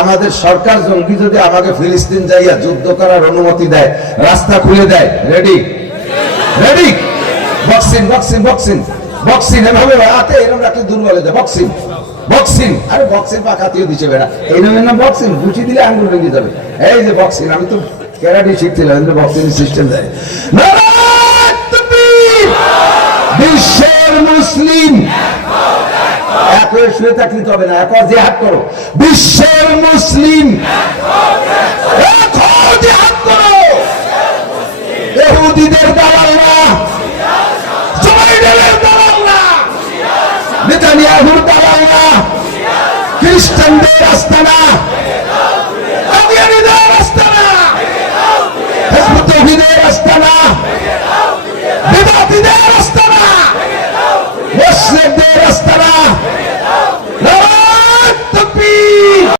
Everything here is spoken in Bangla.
আমাদের সরকার জঙ্গি যদি আমাকে ফিলিস্তিন যাইয়া যুদ্ধ করার অনুমতি দেয়, রাস্তা খুলে দেয়, ready ready? Boxing boxing boxing boxing এভাবে হাতে এরকম রাখলে দুর্বল দেয়। বক্সিং বক্সিং, আরে বক্সিং পাকাতিও দিচ্ছে বেড়া, এই নামের নাম বক্সিং। গুছি দিলে আঙ্গুল ভেঙে যাবে। এই যে বক্সিং, আমি তো ক্যারাটে শিখছিলাম, বক্সিং সিস্টেম দেয়। বিশ্বের মুসলিম এক হয়ে শুয়ে থাকলে হবে না, এক জিহাদ করো। বিশ্বের মুসলিম এক হও, জিহাদ করো। ইহুদিদের দালাল না, জুবাইরের দালাল না, নেতানিয়াহুর দালাল না, খ্রিস্টানদের আস্তানা।